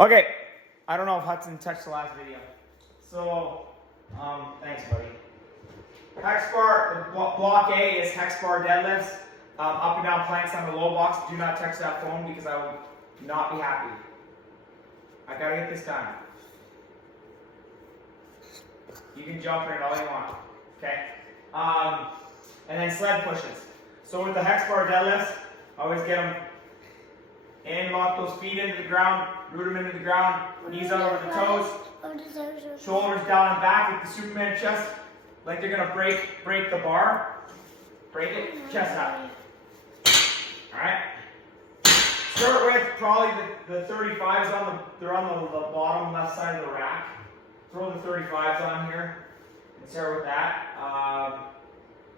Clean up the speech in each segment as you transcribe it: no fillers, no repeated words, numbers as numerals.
Okay, I don't know if Hudson touched the last video. So, thanks, buddy. Hex bar, block A is hex bar deadlifts, up and down planks on the low box. Do not touch that phone because I will not be happy. I gotta get this done. You can jump in it all you want, okay? And then sled pushes. So with the hex bar deadlifts, always get them in, lock those feet into the ground, root them into the ground, knees out over the toes, shoulders down and back with the Superman chest, like they're gonna break the bar. Break it, chest up. Alright? Start with probably the 35s they're on the bottom left side of the rack. Throw the 35s on here and start with that.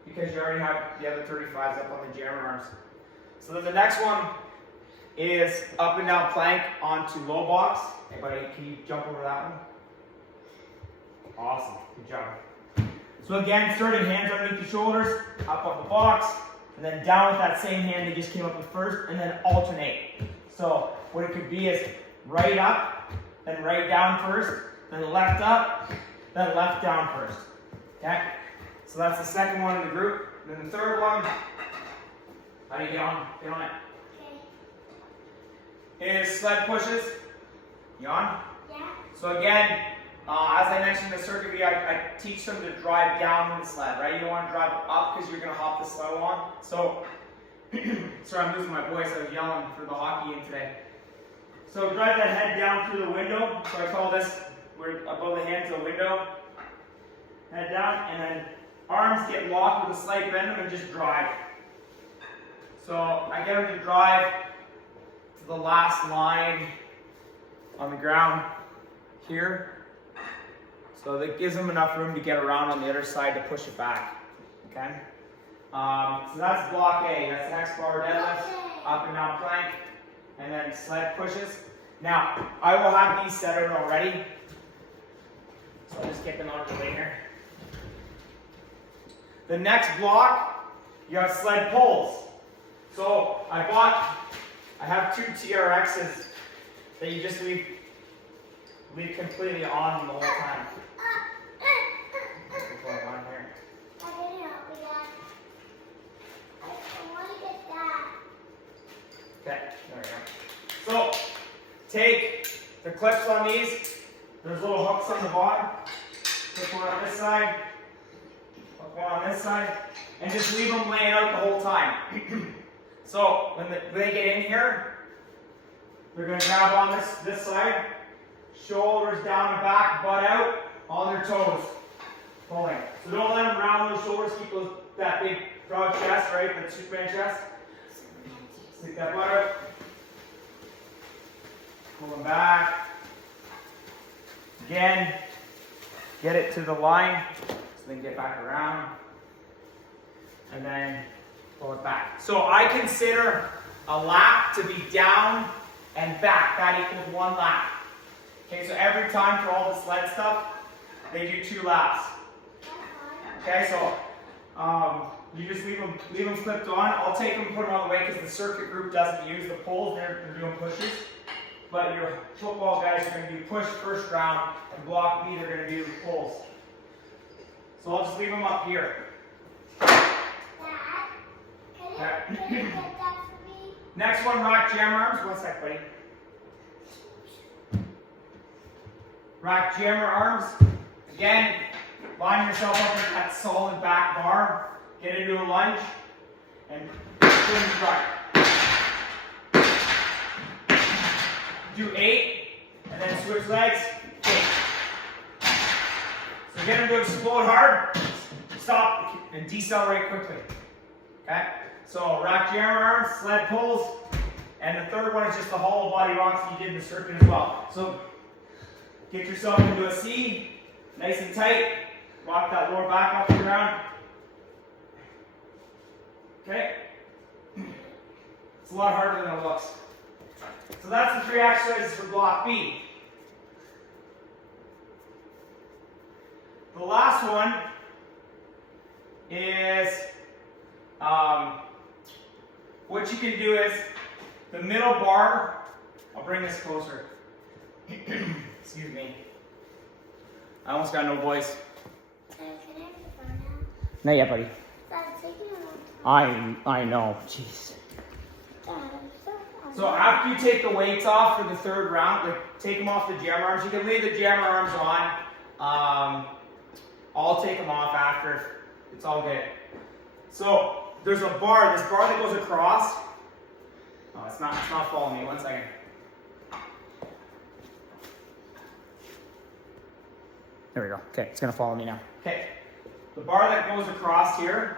Because you already have the other 35s up on the jammer arms. So then the next one is up and down plank onto low box. Hey buddy, can you jump over that one? Awesome, good job. So again, starting hands underneath the shoulders, up on the box, and then down with that same hand that just came up with first, and then alternate. So what it could be is right up, then right down first, then left up, then left down first. Okay? So that's the second one in the group. Then the third one, how do you get on? Get on it. Okay. Is sled pushes. You on? Yeah. So again, as I mentioned in the circuit video, I teach them to drive down with the sled, right? You don't want to drive up because you're going to hop the sled along. So, sorry, I'm losing my voice. I was yelling for the hockey in today. So drive that head down through the window. So I call this, we're above the hand to the window. Head down, and then arms get locked with a slight bend and just drive. So I get them to drive to the last line on the ground here. So that gives them enough room to get around on the other side to push it back. Okay? So that's block A. That's the hex bar deadlift, up and down plank, and then sled pushes. Now, I will have these set out already. So I'll just get them out of the way here. The next block, you have sled pulls. So I have two TRXs that you just leave completely on the whole time. What's going on here? I didn't help you, Dad. I want to get that. Okay, there we go. So take the clips on these. There's little hooks on the bottom. Put one on this side. Put one on this side. And just leave them laying out the whole time. So when they get in here, they're going to grab on this side. Shoulders down and back, butt out, on their toes. Pulling. So don't let them round those shoulders. Keep that big broad chest, right? That Superman chest. Stick that butt out. Pull them back. Again, get it to the line. So then get back around. And then pull it back. So I consider a lap to be down and back. That equals one lap. Okay, so every time for all the sled stuff, they do 2 laps. Okay, so you just leave them clipped on. I'll take them and put them out of the way because the circuit group doesn't use the pulls. They're doing pushes. But your football guys are going to do push first round, and block B, they're going to do pulls. So I'll just leave them up here. Dad, can you get that for me? Next one, rack jam arms. One sec, buddy. Rack jammer arms. Again, line yourself up with that solid back bar. Get into a lunge and swing right. Do 8 and then switch legs. 8. So get them to explode hard. Stop and decelerate quickly. Okay? So rack jammer arms, sled pulls, and the third one is just the hollow body rocks you did in the circuit as well. So get yourself into a C, nice and tight. Rock that lower back off the ground. Okay? It's a lot harder than it looks. So that's the 3 exercises for block B. The last one is, what you can do is, the middle bar, I'll bring this closer. Excuse me. I almost got no voice. Can I have the phone now? Not yet, buddy. Dad, it's taking a long time. I know. Jeez. Dad, I'm so hungry. So after you take the weights off for the third round, like take them off the jammer arms. You can leave the jammer arms on. I'll take them off after. It's all good. So there's a bar. This bar that goes across. Oh, it's not following me. 1 second. There we go. Okay, it's gonna follow me now. Okay. The bar that goes across here.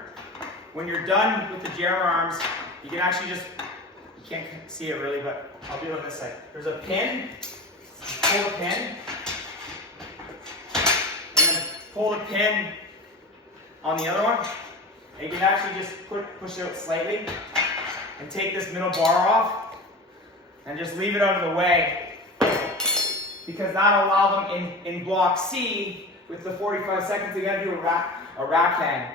When you're done with the jammer arms, you can actually just. You can't see it really, but I'll do it on this side. There's a pin. Pull the pin. And then pull the pin on the other one. And you can actually just push it out slightly and take this middle bar off and just leave it out of the way, because that'll allow them in block C with the 45 seconds. They gotta do a rack hang.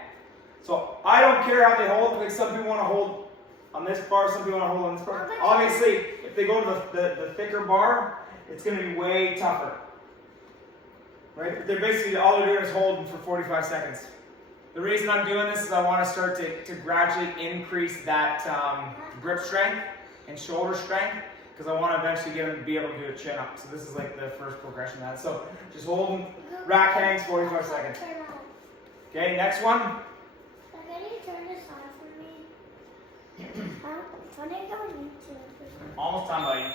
So I don't care how they hold. Like some people want to hold on this bar, some people want to hold on this bar. Obviously, if they go to the thicker bar, it's gonna be way tougher. Right? They're basically all they're doing is holding for 45 seconds. The reason I'm doing this is I want to start to gradually increase that grip strength and shoulder strength, because I want to eventually get them to be able to do a chin up. So this is like the first progression of that. So just hold them, rack hangs, 45 seconds. Okay, next one. Can you turn this on for me? When I go on YouTube. Almost done, buddy.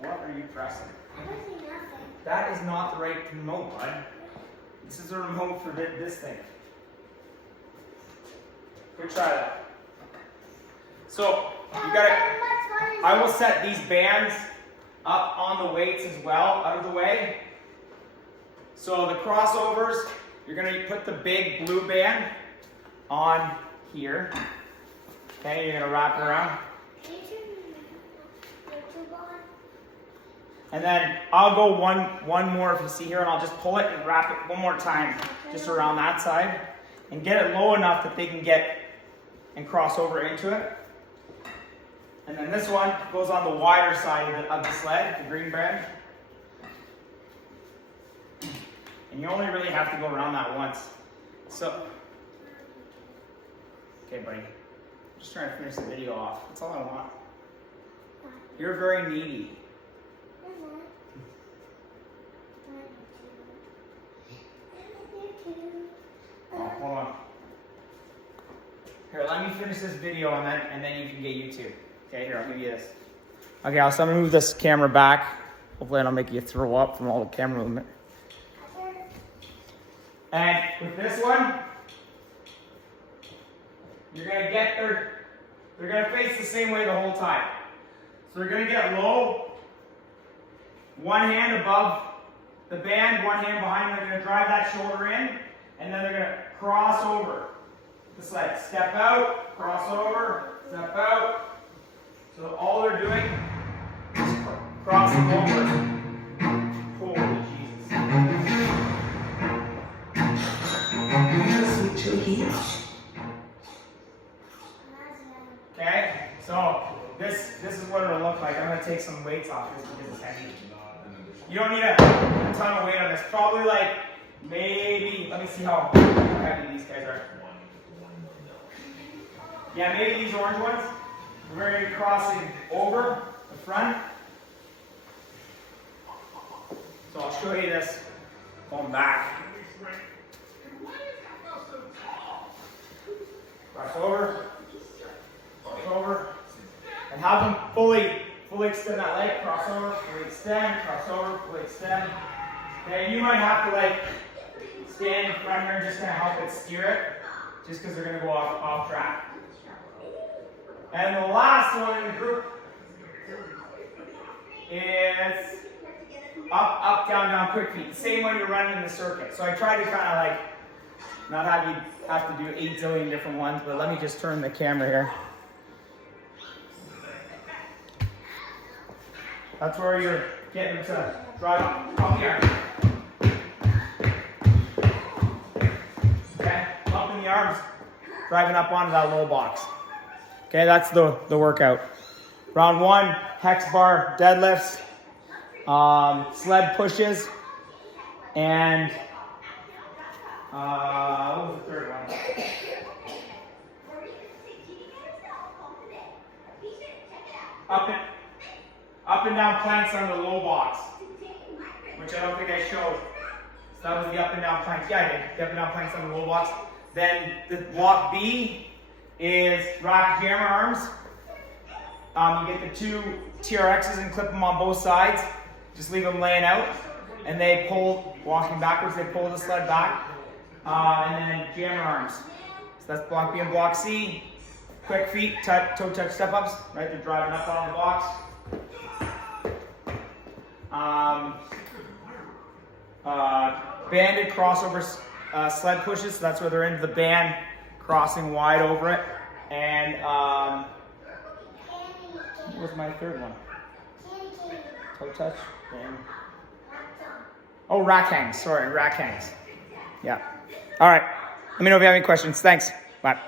What are you pressing? I don't see nothing. That is not the right remote, bud. This is the remote for this thing. Good try that. So, you gotta, I will set these bands up on the weights as well, out of the way. So the crossovers, you're gonna put the big blue band on here. Okay, you're gonna wrap it around. Can you turn YouTube on? And then I'll go one more if you see here, and I'll just pull it and wrap it one more time, just around that side, and get it low enough that they can get and cross over into it. And then this one goes on the wider side of the sled, the green band. And you only really have to go around that once. So, okay, buddy. I'm just trying to finish the video off. That's all I want. You're very needy. Oh, hold on. Here, let me finish this video and then you can get YouTube. Okay, here, I'll give you this. Okay, so I'm gonna move this camera back. Hopefully I don't make you throw up from all the camera movement. And with this one, you're gonna get they're gonna face the same way the whole time. So they're gonna get low, one hand above the band, one hand behind them. They're gonna drive that shoulder in, and then they're gonna cross over the sled. Step out, cross over, step out. So all they're doing is crossing over. Holy Jesus. Okay, so this is what it'll look like. I'm gonna take some weights off this because it's heavy. You don't need a ton of weight on this. Probably like maybe, let me see how heavy these guys are. Yeah, maybe these orange ones. We're going to be crossing over the front. So I'll show you this going back. Cross over, and have them fully extend that leg. Cross over, fully extend, cross over, fully extend. Okay, you might have to like stand in front here and just kind of help it steer it, just because they're going to go off track. And the last one in the group is up, down, quick feet. The same way you're running in the circuit. So I try to kind of like not have you have to do 8 zillion different ones, but let me just turn the camera here. That's where you're getting to drive up here. Okay, bumping the arms, driving up onto that low box. Okay, that's the workout. Round 1, hex bar deadlifts. sled pushes, and what was the third one? Up and down planks on the low box, which I don't think I showed. So that was the up and down planks. Yeah, I did. The up and down planks on the low box. Then the block B is rack jammer arms. You get the two TRXs and clip them on both sides. Just leave them laying out. And they pull, walking backwards, they pull the sled back. And then jammer arms. So that's block B and block C. Quick feet, toe touch step ups, right? They're driving up on the box. Banded crossover sled pushes, so that's where they're into the band, crossing wide over it. And what was my third one? Toe touch. And, oh, rack hangs. Sorry, rack hangs. Yeah. All right. Let me know if you have any questions. Thanks. Bye.